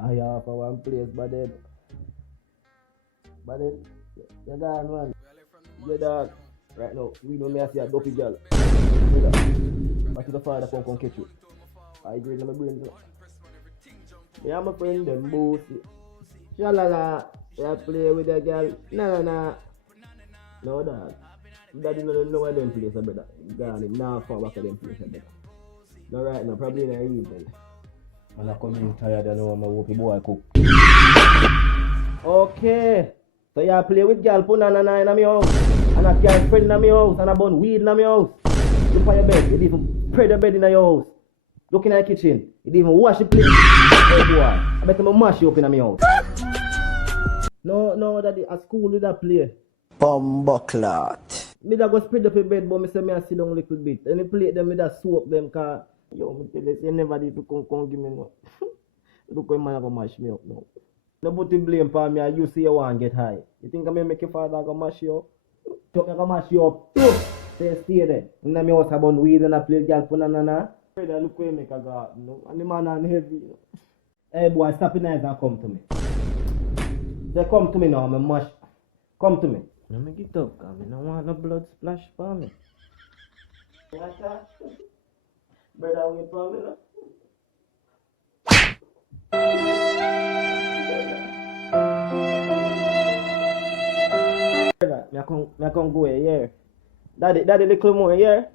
I have for one place, but then, you gone, man. Yeah, dog. Right now, we know me as a dopey girl. See that? But to the father come catch you. I agree in my brain. Me and my friend, them both. Shalala, you play with a girl. Nah. No, dog. Daddy don't know where them place are better. Gone, him now far back of them place are better. No, right now, probably in the evening. And I come in tired and know my whoopie boy cook. Okay. So you play with girl punana in my house. And a girlfriend in my house. And a bun weed in my house. Look on your bed. You even spread the bed in your house. Look in the kitchen. You even wash the plate. Hey boy. I bet I'm mash you up in my house. No, daddy. At school with that play. Bumbleclot. Me da go spread up your bed, but me say me a sit down a little bit. And you plate them, me da soak them, cause yo, me tell you, you never need to come give me no. Look when man go mash me up now. No put the blame for me, you say you want get high. You think I may make your father go mash you up? Chuck go mash you up too. Stay there. In my house about weed and I play girl for na. Brother, look where you make a garden, no? And the man on heavy, you know? Hey boy, stop it nice and come to me. Say come to me now, me mash. Come to me. Let me get up, cause I don't want no blood splash for me. What that? Brother, wait for me, no? Brother, me I come go here. Daddy little more here.